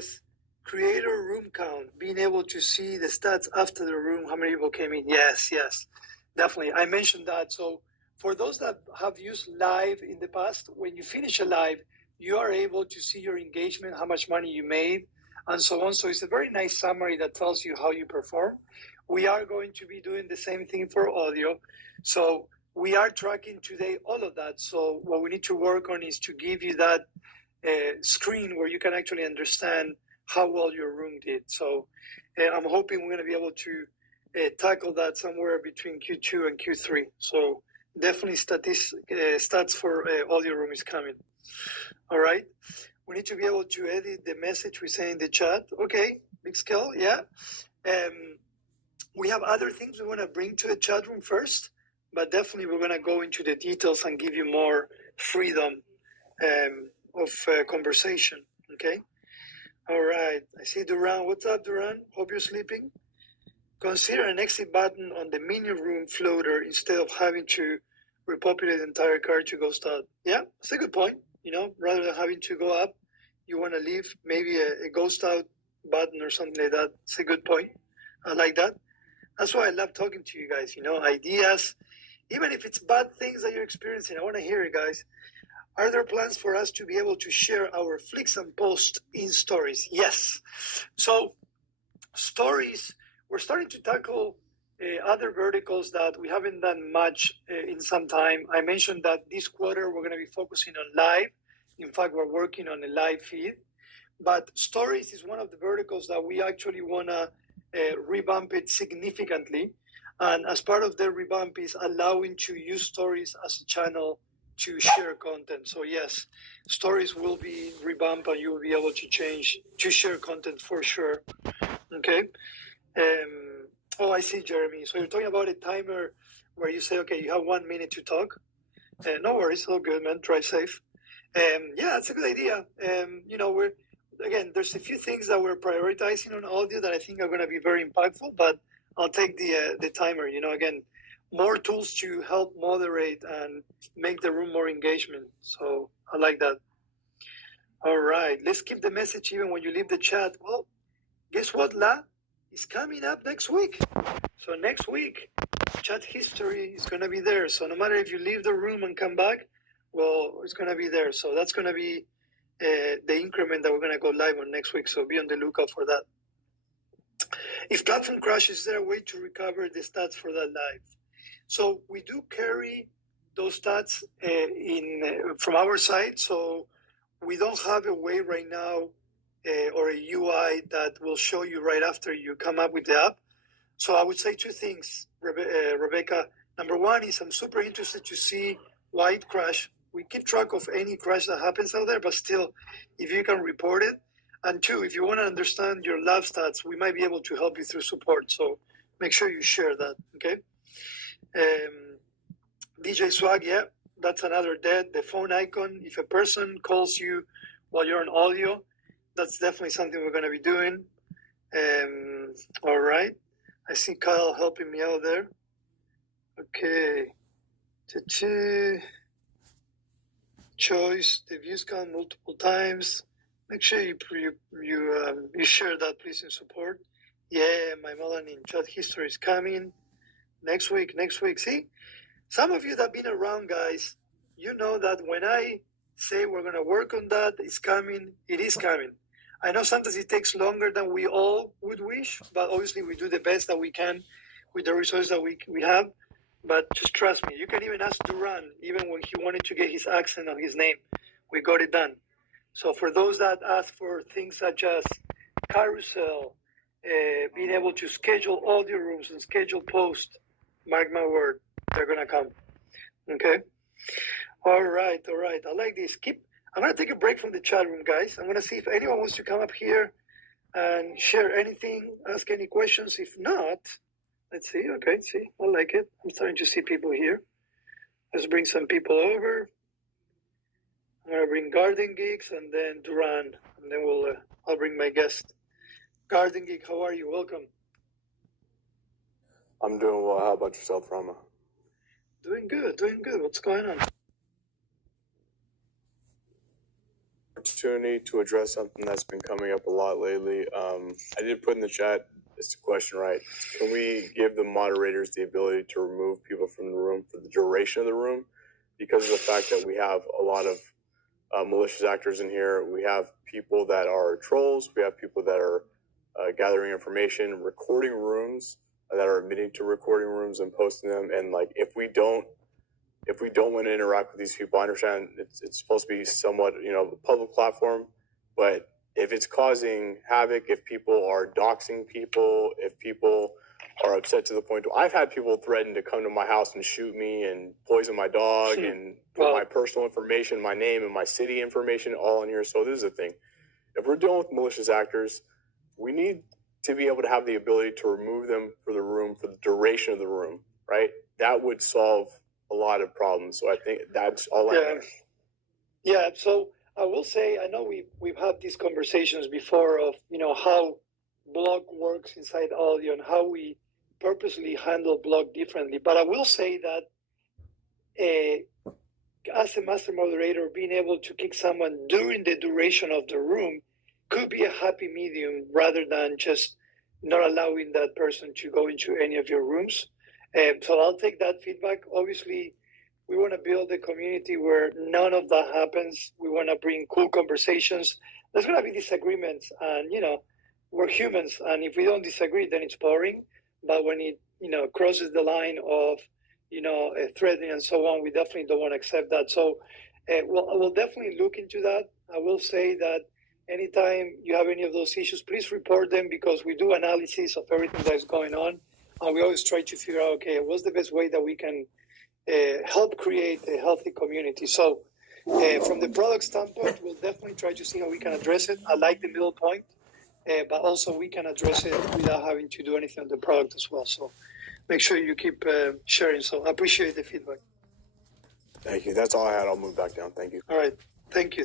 says, creator room count, being able to see the stats after the room, how many people came in. Yes, definitely. I mentioned that. So for those that have used live in the past, when you finish a live, you are able to see your engagement, how much money you made, and so on. So it's a very nice summary that tells you how you perform. We are going to be doing the same thing for audio. So we are tracking today all of that. So what we need to work on is to give you that screen where you can actually understand how well your room did. So I'm hoping we're going to be able to tackle that somewhere between Q2 and Q3. So definitely stats for audio room is coming. All right. We need to be able to edit the message we say in the chat. Okay, big scale, yeah. We have other things we want to bring to the chat room first, but definitely we're going to go into the details and give you more freedom of conversation, okay? All right, I see Duran. What's up, Duran? Hope you're sleeping. Consider an exit button on the menu room floater instead of having to repopulate the entire card to ghost out. Yeah, that's a good point. You know, rather than having to go up, you want to leave maybe a ghost out button or something like that. It's a good point. I like that. That's why I love talking to you guys, you know, ideas. Even if it's bad things that you're experiencing, I want to hear it, guys. Are there plans for us to be able to share our flicks and posts in stories? Yes. So stories, we're starting to tackle other verticals that we haven't done much in some time. I mentioned that this quarter we're going to be focusing on live. In fact, we're working on a live feed. But stories is one of the verticals that we actually want to revamp it significantly. And as part of the revamp is allowing to use stories as a channel to share content. So yes, stories will be revamped and you will be able to share content for sure. Okay. Oh, I see, Jeremy. So you're talking about a timer where you say, okay, you have 1 minute to talk. No worries, all good, man. Drive safe. Yeah, that's a good idea. You know, there's a few things that we're prioritizing on audio that I think are going to be very impactful, but I'll take the timer. You know, again, more tools to help moderate and make the room more engagement. So I like that. All right, let's keep the message even when you leave the chat. Well, guess what, La? Is coming up next week. So next week, chat history is going to be there. So no matter if you leave the room and come back, well, it's going to be there. So that's going to be the increment that we're going to go live on next week. So be on the lookout for that. If platform crashes, is there a way to recover the stats for that live? So we do carry those stats from our side. So we don't have a way right now or a UI that will show you right after you come up with the app. So I would say two things, Rebecca. Number one is I'm super interested to see why it crashed. We keep track of any crash that happens out there, but still, if you can report it. And two, if you want to understand your lab stats, we might be able to help you through support. So make sure you share that, okay? DJ Swag, yeah, that's another dead. The phone icon, if a person calls you while you're on audio, that's definitely something we're going to be doing. All right. I see Kyle helping me out there. Okay. Choice, the views count multiple times. Make sure you share that, please, in support. Yeah, my Melanie chat history is coming. Next week. See? Some of you that have been around, guys, you know that when I say we're going to work on that, it's coming, it is coming. I know sometimes it takes longer than we all would wish, but obviously we do the best that we can with the resources that we have. But just trust me, you can even ask Duran, even when he wanted to get his accent on his name, we got it done. So for those that ask for things such as carousel, being able to schedule audio rooms and schedule posts, mark my word, they're going to come. Okay? All right. I like this. I'm going to take a break from the chat room, guys. I'm going to see if anyone wants to come up here and share anything, ask any questions. If not, let's see. Okay, see, I like it. I'm starting to see people here. Let's bring some people over. I'm going to bring Garden Geeks and then Duran, and then I'll bring my guest. Garden Geek, how are you? Welcome. I'm doing well. How about yourself, Rama? Doing good. What's going on? opportunity to address something that's been coming up a lot lately. I did put in the chat, it's a question, right? Can we give the moderators the ability to remove people from the room for the duration of the room? Because of the fact that we have a lot of malicious actors in here. We have people that are trolls. We have people that are gathering information, recording rooms, that are admitting to recording rooms and posting them. And like, if we don't want to interact with these people, I understand it's supposed to be somewhat, a public platform, but if it's causing havoc, if people are doxing people, if people are upset to the point I've had people threaten to come to my house and shoot me and poison my dog and put my personal information, my name and my city information all in here. So this is the thing. If we're dealing with malicious actors, we need to be able to have the ability to remove them for the room for the duration of the room, right? That would solve a lot of problems. So I think that's all I have. Yeah, so I will say, I know we've had these conversations before of, how blog works inside audio and how we purposely handle blog differently. But I will say that as a master moderator, being able to kick someone during the duration of the room could be a happy medium rather than just not allowing that person to go into any of your rooms. So I'll take that feedback. Obviously, we want to build a community where none of that happens. We want to bring cool conversations. There's going to be disagreements, and we're humans, and if we don't disagree, then it's boring. But when it crosses the line of threatening and so on, we definitely don't want to accept that. So we'll definitely look into that. I will say that anytime you have any of those issues, please report them, because we do analysis of everything that is going on, and we always try to figure out, okay, what's the best way that we can help create a healthy community. So from the product standpoint, we'll definitely try to see how we can address it. I like the middle point, but also we can address it without having to do anything on the product as well. So make sure you keep sharing. So I appreciate the feedback. Thank you. That's all I had. I'll move back down. Thank you. All right. Thank you.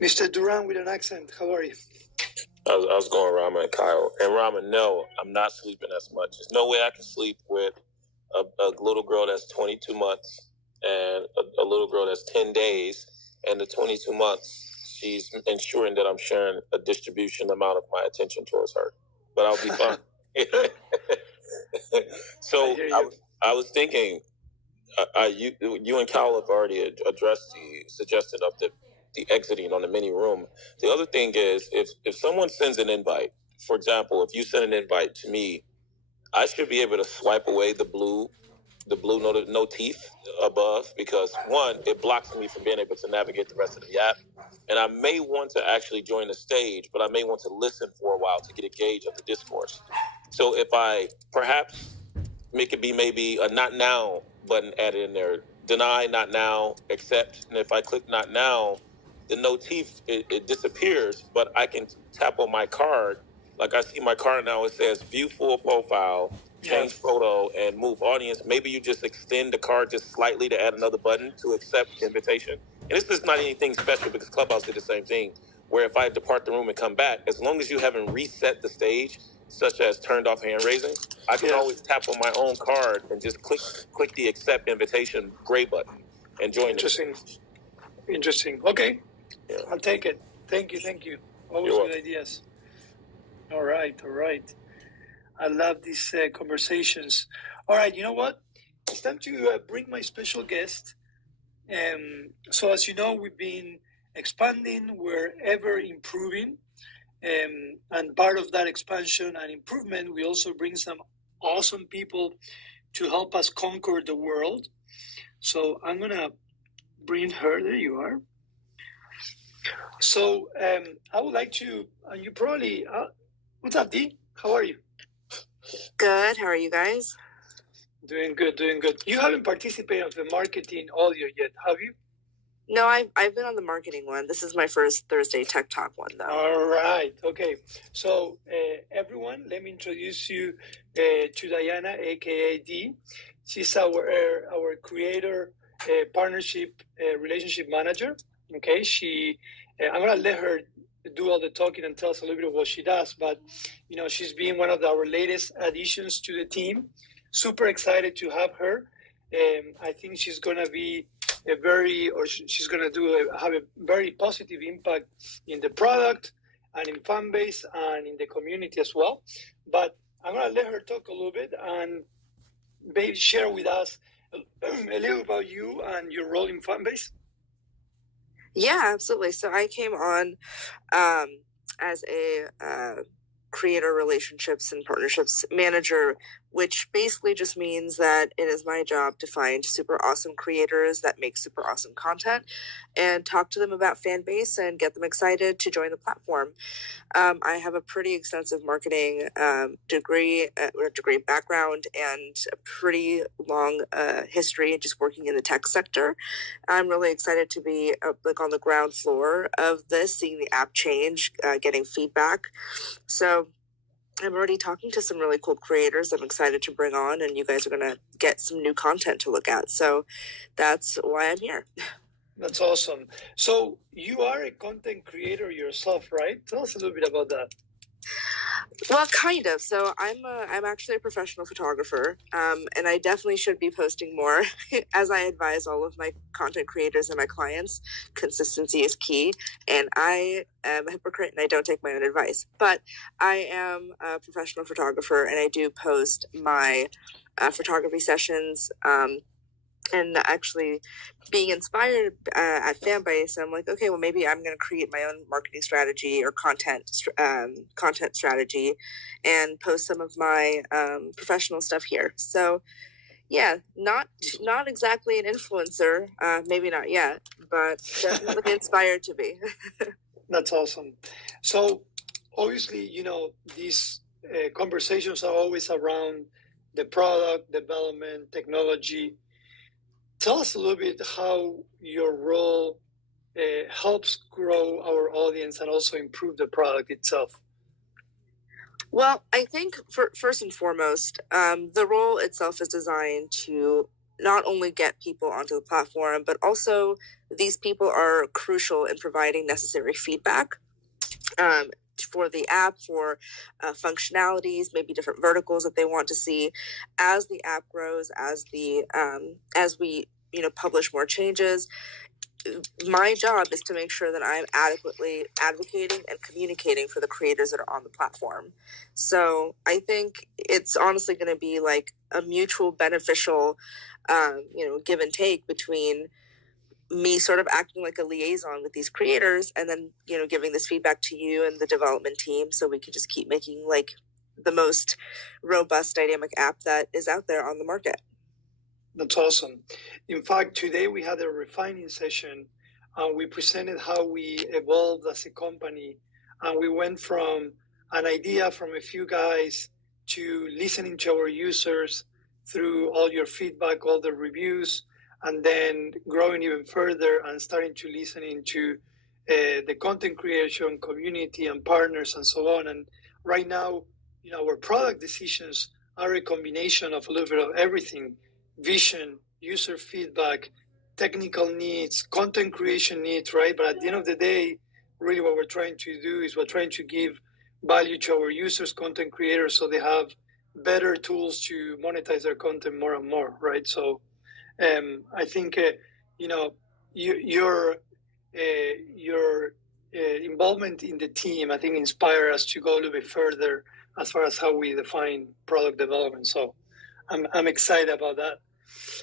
Mr. Duran with an accent, how are you? I was going Rama and Kyle. And Rama, no, I'm not sleeping as much. There's no way I can sleep with a little girl that's 22 months and a little girl that's 10 days. And the 22 months, she's ensuring that I'm sharing a distribution amount of my attention towards her. But I'll be fine. So I was thinking, you and Kyle have already addressed the suggestion of the exiting on the mini room. The other thing is, if someone sends an invite, for example, if you send an invite to me, I should be able to swipe away the blue no teeth above, because one, it blocks me from being able to navigate the rest of the app. And I may want to actually join the stage, but I may want to listen for a while to get a gauge of the discourse. So if I perhaps make it be maybe a not now button added in there, deny, not now, accept. And if I click not now, the no teeth, it disappears, but I can tap on my card. Like I see my card now, it says view full profile, change photo, and move audience. Maybe you just extend the card just slightly to add another button to accept invitation. And this is not anything special, because Clubhouse did the same thing, where if I depart the room and come back, as long as you haven't reset the stage, such as turned off hand raising, I can always tap on my own card and just click the accept invitation gray button and join. Interesting. Okay. Yeah. I'll take it. Thank you. Always good ideas. All right. I love these conversations. All right, you know what? It's time to bring my special guest. So as you know, we've been expanding, we're ever improving. And part of that expansion and improvement, we also bring some awesome people to help us conquer the world. So I'm going to bring her. There you are. So I would like to, and you probably, what's up, Dee? How are you? Good. How are you guys? Doing good. You haven't participated in the marketing audio yet, have you? No, I've been on the marketing one. This is my first Thursday Tech Talk one, though. All right. Okay. So everyone, let me introduce you to Diana, aka Dee. She's our creator, partnership, relationship manager. Okay. I'm gonna let her do all the talking and tell us a little bit of what she does. But she's been one of our latest additions to the team. Super excited to have her. I think she's gonna be she's going to have a very positive impact in the product and in Fanbase and in the community as well. But I'm going to let her talk a little bit and maybe share with us a little about you and your role in Fanbase. Yeah, absolutely. So I came on as a creator relationships and partnerships manager, which basically just means that it is my job to find super awesome creators that make super awesome content and talk to them about Fanbase and get them excited to join the platform. I have a pretty extensive marketing degree background and a pretty long history just working in the tech sector. I'm really excited to be on the ground floor of this, seeing the app change, getting feedback. So I'm already talking to some really cool creators I'm excited to bring on, and you guys are going to get some new content to look at. So that's why I'm here. That's awesome. So you are a content creator yourself, right? Tell us a little bit about that. Well, kind of. So I'm actually a professional photographer, and I definitely should be posting more. As I advise all of my content creators and my clients, consistency is key, and I am a hypocrite and I don't take my own advice. But I am a professional photographer, and I do post my photography sessions. And actually being inspired at Fanbase, I'm like, okay, well, maybe I'm going to create my own marketing strategy or content strategy and post some of my professional stuff here. So yeah, not exactly an influencer, maybe not yet, but definitely inspired to be. That's awesome. So obviously, these conversations are always around the product development, technology. Tell us a little bit how your role helps grow our audience and also improve the product itself. Well, I think first and foremost, the role itself is designed to not only get people onto the platform, but also these people are crucial in providing necessary feedback for the app, for functionalities, maybe different verticals that they want to see. As the app grows, as we publish more changes, my job is to make sure that I'm adequately advocating and communicating for the creators that are on the platform. So I think it's honestly going to be like a mutual beneficial, give and take between me sort of acting like a liaison with these creators and then, giving this feedback to you and the development team so we can just keep making like the most robust dynamic app that is out there on the market. That's awesome. In fact, today we had a refining session and we presented how we evolved as a company. And we went from an idea from a few guys to listening to our users through all your feedback, all the reviews, and then growing even further and starting to listen into the content creation community and partners and so on. And right now, our product decisions are a combination of a little bit of everything: vision, user feedback, technical needs, content creation needs, right? But at the end of the day, really what we're trying to do is we're trying to give value to our users, content creators, so they have better tools to monetize their content more and more, right? So I think, your involvement in the team, I think, inspired us to go a little bit further as far as how we define product development. So I'm excited about that.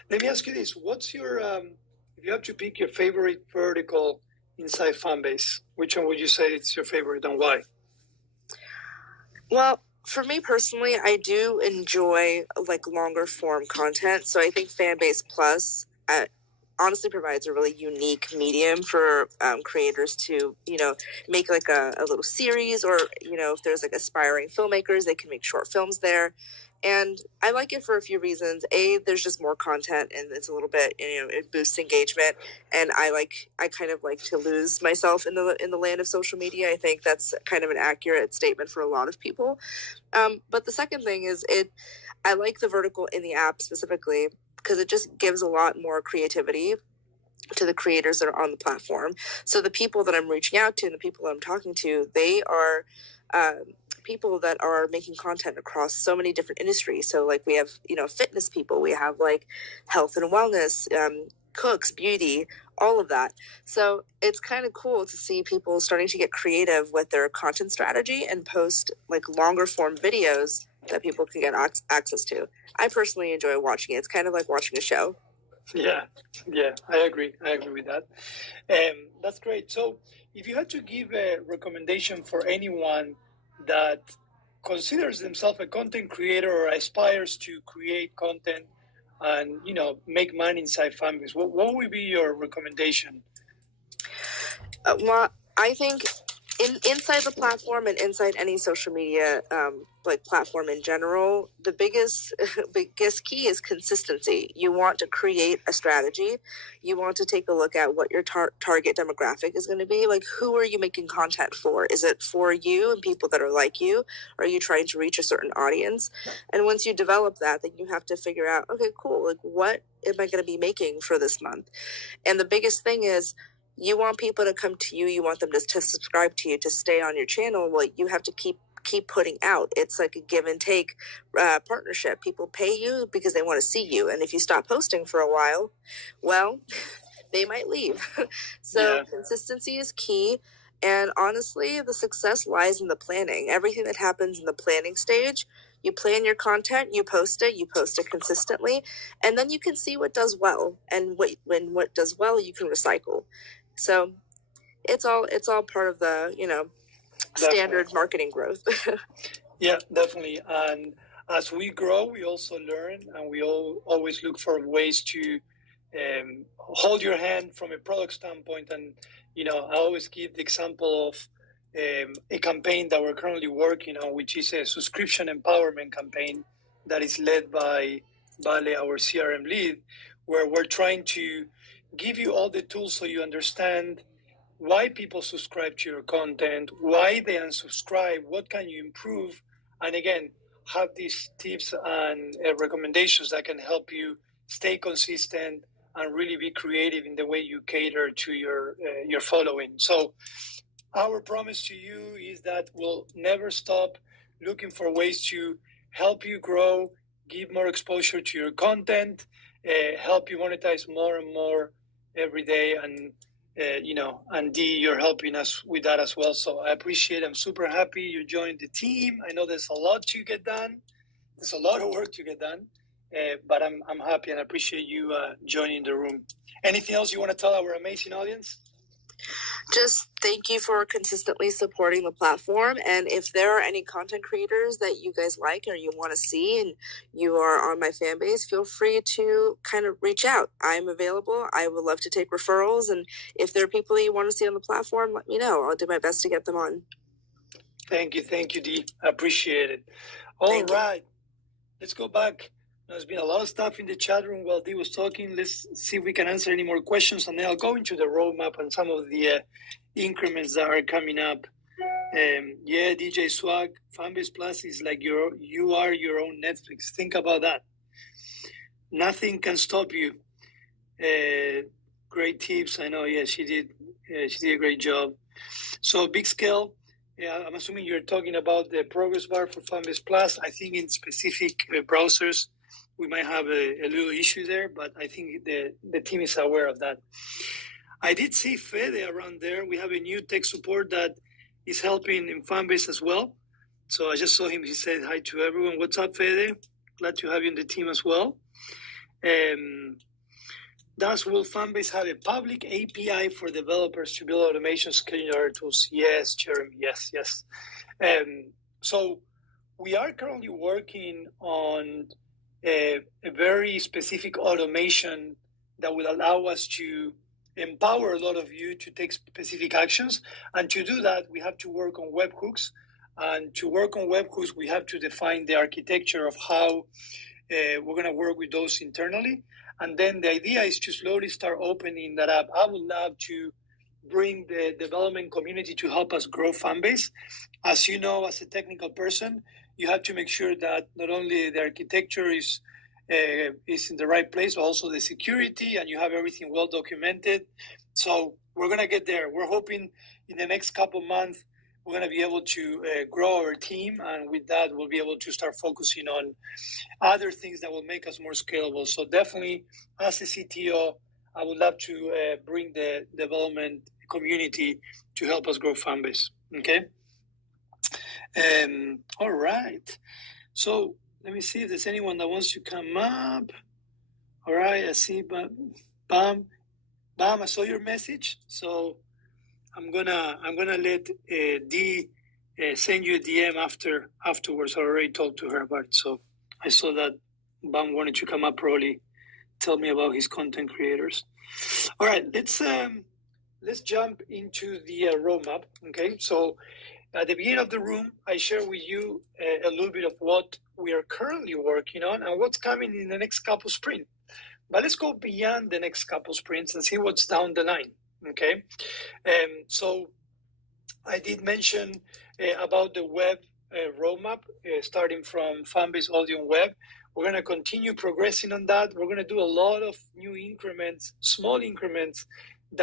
Let me ask you this: what's your if you have to pick your favorite vertical inside Fanbase, which one would you say it's your favorite and why? Well, for me personally, I do enjoy like longer form content. So I think Fanbase Plus honestly provides a really unique medium for creators to, make like a little series, or, if there's like aspiring filmmakers, they can make short films there. And I like it for a few reasons. There's just more content and it's a little bit, it boosts engagement. And I kind of like to lose myself in the land of social media. I think that's kind of an accurate statement for a lot of people. But the second thing is I like the vertical in the app specifically because it just gives a lot more creativity to the creators that are on the platform. So the people that I'm reaching out to and the people that I'm talking to, they are people that are making content across so many different industries. So like we have, fitness people, we have like health and wellness, cooks, beauty, all of that. So it's kind of cool to see people starting to get creative with their content strategy and post like longer form videos that people can get access to. I personally enjoy watching it. It's kind of like watching a show. Yeah, I agree with that. That's great. So if you had to give a recommendation for anyone that considers themselves a content creator or aspires to create content and make money inside Fanbase, what would be your recommendation? Well, I think inside the platform and inside any social media like platform in general, the biggest key is consistency. You want to create a strategy. You want to take a look at what your target demographic is going to be. Like, who are you making content for? Is it for you and people that are like you? Or are you trying to reach a certain audience? And once you develop that, then you have to figure out, okay, cool, like what am I going to be making for this month? And the biggest thing is, you want people to come to you. You want them to subscribe to you, to stay on your channel. Well, you have to keep putting out. It's like a give and take partnership. People pay you because they want to see you. And if you stop posting for a while, well, they might leave. So consistency is key. And honestly, the success lies in the planning. Everything that happens in the planning stage, you plan your content, you post it consistently, and then you can see what does well. And when what does well, you can recycle. So it's all part of the, standard marketing growth. Yeah, definitely. And as we grow, we also learn, and we always look for ways to hold your hand from a product standpoint. And, I always give the example of a campaign that we're currently working on, which is a subscription empowerment campaign that is led by Vale, our CRM lead, where we're trying to give you all the tools so you understand why people subscribe to your content, why they unsubscribe, what can you improve, and again, have these tips and recommendations that can help you stay consistent and really be creative in the way you cater to your following. So our promise to you is that we'll never stop looking for ways to help you grow, give more exposure to your content, help you monetize more and more every day. And and Dee, you're helping us with that as well. So I appreciate it. I'm super happy you joined the team. I know there's a lot to get done. There's a lot of work to get done, but I'm happy and I appreciate you joining the room. Anything else you want to tell our amazing audience? Just thank you for consistently supporting the platform. And if there are any content creators that you guys like or you want to see and you are on my fan base, feel free to kind of reach out. I'm available. I would love to take referrals. And if there are people that you want to see on the platform, let me know. I'll do my best to get them on. Thank you, Dee. I appreciate it. All right. Let's go back. There's been a lot of stuff in the chat room while Dee was talking. Let's see if we can answer any more questions, and then I'll go into the roadmap and some of the increments that are coming up. Yeah, DJ Swag, Fanbase Plus is like you are your own Netflix. Think about that. Nothing can stop you. Great tips. I know. Yeah, she did a great job. So big scale. Yeah, I'm assuming you're talking about the progress bar for Fanbase Plus. I think in specific browsers, we might have a little issue there, but I think the team is aware of that. I did see Fede around there. We have a new tech support that is helping in Fanbase as well. So I just saw him. He said hi to everyone. What's up, Fede? Glad to have you in the team as well. Does will Fanbase have a public API for developers to build automation scaling tools? Yes, Jeremy. Yes. So we are currently working on a very specific automation that will allow us to empower a lot of you to take specific actions. And to do that, we have to work on webhooks. And to work on webhooks, we have to define the architecture of how we're going to work with those internally. And then the idea is to slowly start opening that up. I would love to bring the development community to help us grow Fanbase. As you know, as a technical person, you have to make sure that not only the architecture is in the right place, but also the security, and you have everything well documented. So we're going to get there. We're hoping in the next couple of months, we're going to be able to grow our team. And with that, we'll be able to start focusing on other things that will make us more scalable. So definitely, as a CTO, I would love to bring the development community to help us grow Fanbase. Okay. All right. So let me see if there's anyone that wants to come up. All right. I see. Bam, I saw your message. So I'm gonna let Dee send you a DM afterwards. I already talked to her about it. So I saw that Bam wanted to come up, probably tell me about his content creators. All right, let's jump into the roadmap. Okay, so at the beginning of the room, I share with you a little bit of what we are currently working on and what's coming in the next couple sprints. But let's go beyond the next couple sprints and see what's down the line. Okay, so I did mention about the web roadmap, starting from Fanbase Audio and Web. We're going to continue progressing on that. We're going to do a lot of new increments, small increments,